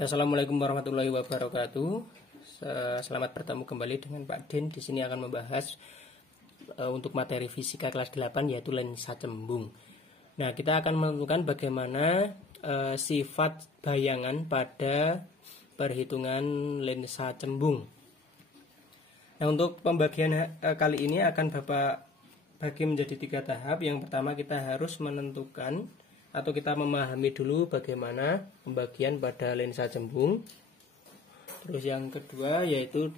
Assalamualaikum warahmatullahi wabarakatuh. Selamat bertemu kembali dengan Pak Din. Di sini akan membahas untuk materi fisika kelas 8 yaitu lensa cembung. Nah, kita akan menentukan bagaimana sifat bayangan pada perhitungan lensa cembung. Nah, untuk pembagian kali ini akan Bapak bagi menjadi 3 tahap. Yang pertama, kita harus menentukan atau kita memahami dulu bagaimana pembagian pada lensa cembung. Terus yang kedua yaitu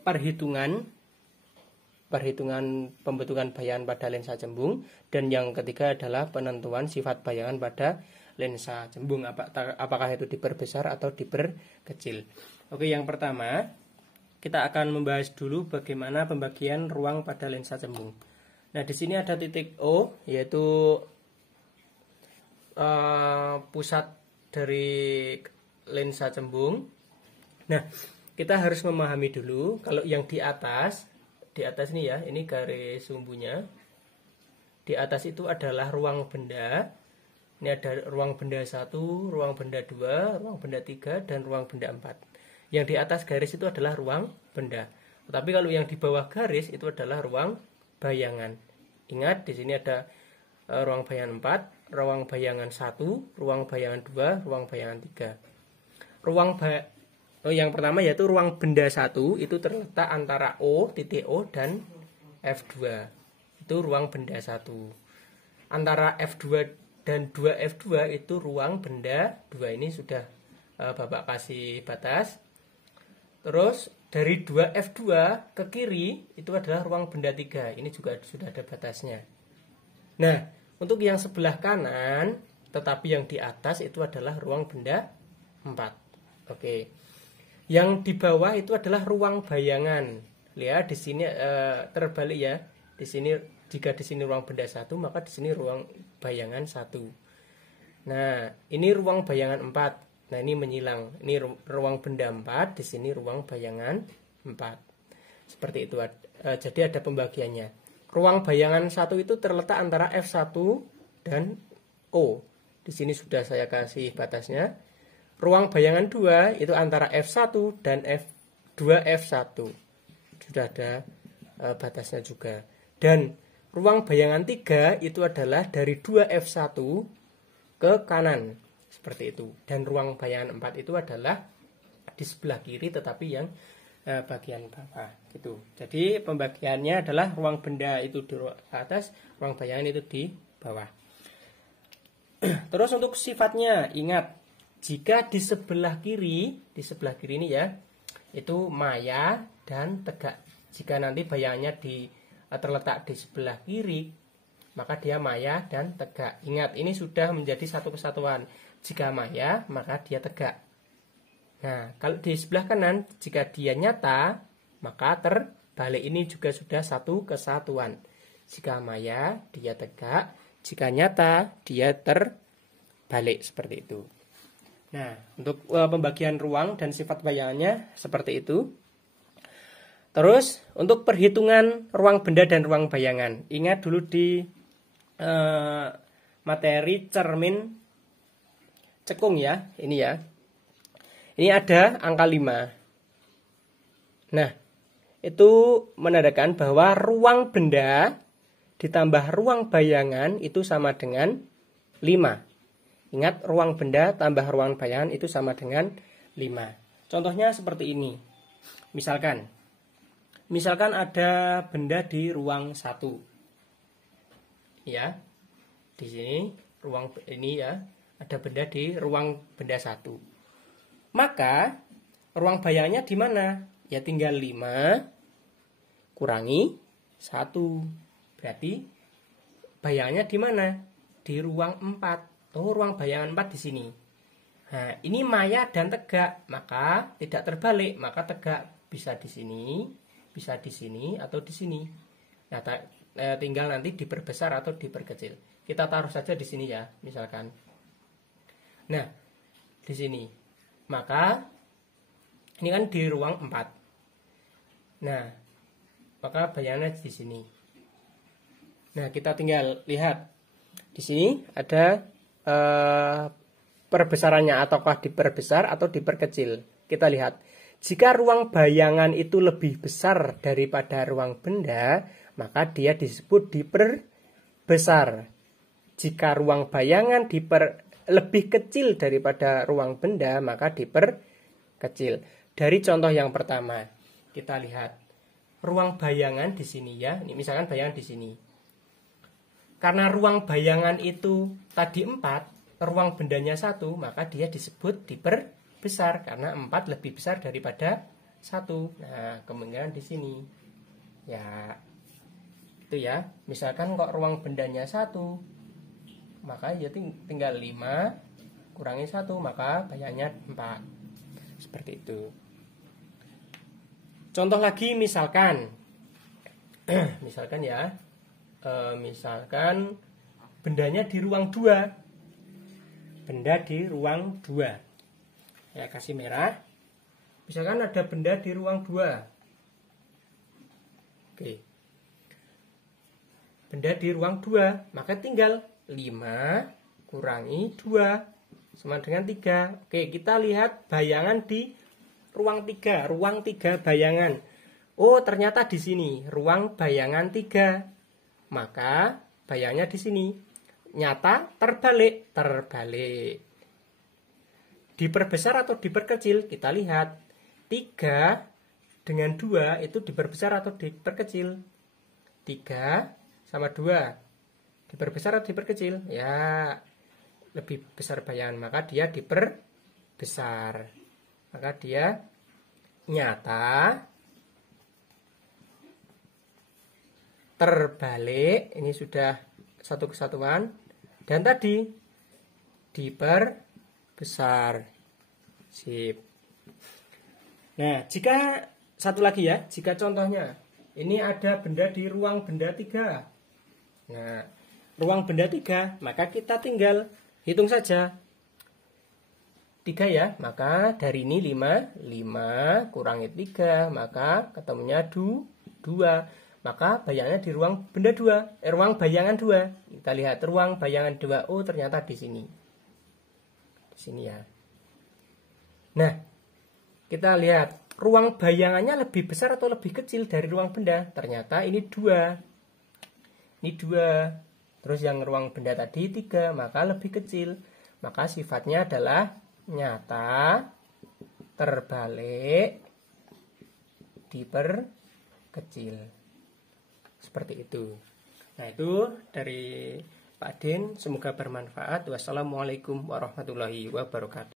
perhitungan pembentukan bayangan pada lensa cembung, dan yang ketiga adalah penentuan sifat bayangan pada lensa cembung, apakah itu diperbesar atau diperkecil. Oke, yang pertama kita akan membahas dulu bagaimana pembagian ruang pada lensa cembung. Nah, di sini ada titik O, yaitu pusat dari lensa cembung. Nah, kita harus memahami dulu kalau yang di atas ini ya, ini garis sumbunya. Di atas itu adalah ruang benda. Ini ada ruang benda 1, ruang benda 2, ruang benda 3, dan ruang benda 4. Yang di atas garis itu adalah ruang benda. Tetapi kalau yang di bawah garis itu adalah ruang bayangan. Ingat, di sini ada ruang bayangan 4, ruang bayangan 1, ruang bayangan 2, ruang bayangan 3. Yang pertama yaitu ruang benda 1 itu terletak antara titik O dan F2. Itu ruang benda 1. Antara F2 dan 2F2 itu ruang benda 2. Ini sudah Bapak kasih batas. Terus dari 2F2 ke kiri itu adalah ruang benda 3. Ini juga sudah ada batasnya. Nah, untuk yang sebelah kanan, tetapi yang di atas itu adalah ruang benda 4. Oke. Yang di bawah itu adalah ruang bayangan. Lihat di sini terbalik ya. Di sini jika di sini ruang benda 1, maka di sini ruang bayangan 1. Nah, ini ruang bayangan 4. Nah, ini menyilang. Ini ruang benda 4, di sini ruang bayangan 4. Seperti itu. Jadi ada pembagiannya. Ruang bayangan 1 itu terletak antara F1 dan O. Di sini sudah saya kasih batasnya. Ruang bayangan 2 itu antara F1 dan F2F1. Sudah ada batasnya juga. Dan ruang bayangan 3 itu adalah dari 2F1 ke kanan. Seperti itu. Dan ruang bayangan 4 itu adalah di sebelah kiri tetapi yang bagian bawah gitu. Jadi pembagiannya adalah ruang benda itu di atas, ruang bayangan itu di bawah. Terus untuk sifatnya, ingat jika di sebelah kiri ini ya, itu maya dan tegak. Jika nanti bayangannya terletak di sebelah kiri, maka dia maya dan tegak. Ingat, ini sudah menjadi satu kesatuan. Jika maya, maka dia tegak. Nah, kalau di sebelah kanan, jika dia nyata, maka terbalik. Ini juga sudah satu kesatuan. Jika maya, dia tegak. Jika nyata, dia terbalik. Seperti itu. Nah, untuk pembagian ruang dan sifat bayangannya seperti itu. Terus, untuk perhitungan ruang benda dan ruang bayangan. Ingat dulu di materi cermin cekung ya. Ini ya. Ini ada angka 5. Nah, itu menandakan bahwa ruang benda ditambah ruang bayangan itu sama dengan 5. Ingat, ruang benda tambah ruang bayangan itu sama dengan 5. Contohnya seperti ini. Misalkan ada benda di ruang 1. Ya. Di sini ruang ini ya, ada benda di ruang benda 1. Maka ruang bayangannya di mana? Ya tinggal 5 kurangi 1. Berarti bayangannya di mana? Di ruang 4. Ruang bayangan 4 di sini. Nah, ini maya dan tegak, maka tidak terbalik, maka tegak bisa di sini, bisa di sini atau di sini. Nah, tinggal nanti diperbesar atau diperkecil. Kita taruh saja di sini ya, misalkan. Nah, di sini. Maka ini kan di ruang 4. Nah, maka bayangannya di sini. Nah, kita tinggal lihat. Di sini ada perbesarannya, ataukah diperbesar atau diperkecil. Kita lihat, jika ruang bayangan itu lebih besar daripada ruang benda, maka dia disebut diperbesar. Jika ruang bayangan lebih kecil daripada ruang benda, maka diperkecil. Dari contoh yang pertama, kita lihat ruang bayangan di sini ya. Ini misalkan bayangan di sini. Karena ruang bayangan itu tadi 4, ruang bendanya 1, maka dia disebut diperbesar karena 4 lebih besar daripada 1. Nah, kemungkinan di sini. Ya, itu ya. Misalkan kok ruang bendanya 1, maka ya tinggal 5 kurangi 1, maka bayangnya 4. Seperti itu. Contoh lagi misalkan misalkan ya, misalkan bendanya di ruang 2. Benda di ruang 2. Ya, kasih merah. Misalkan ada benda di ruang 2. Oke. Benda di ruang 2, maka tinggal 5 kurangi 2 sama dengan 3. Oke, kita lihat bayangan di ruang 3. Ruang 3 bayangan. Oh, ternyata di sini ruang bayangan 3. Maka bayangnya di sini. Nyata terbalik. Diperbesar atau diperkecil? Kita lihat. 3 dengan 2 itu diperbesar atau diperkecil? 3 sama 2. Diperbesar atau diperkecil? Ya, lebih besar bayangan. Maka dia diperbesar. Maka dia nyata terbalik, ini sudah satu kesatuan, dan tadi diperbesar. Sip. Nah, jika satu lagi ya, jika contohnya ini ada benda di ruang benda 3. Nah, ruang benda 3, maka kita tinggal hitung saja 3 ya, maka dari ini 5 kurangi 3, maka ketemunya 2. Maka bayangnya di ruang benda 2, ruang bayangan 2. Kita lihat ruang bayangan 2. Oh, ternyata di sini. Di sini ya. Nah, kita lihat ruang bayangannya lebih besar atau lebih kecil dari ruang benda. Ternyata ini 2. Ini 2. Terus yang ruang benda tadi 3, maka lebih kecil. Maka sifatnya adalah nyata terbalik diperkecil. Seperti itu. Nah, itu dari Pak Din. Semoga bermanfaat. Wassalamualaikum warahmatullahi wabarakatuh.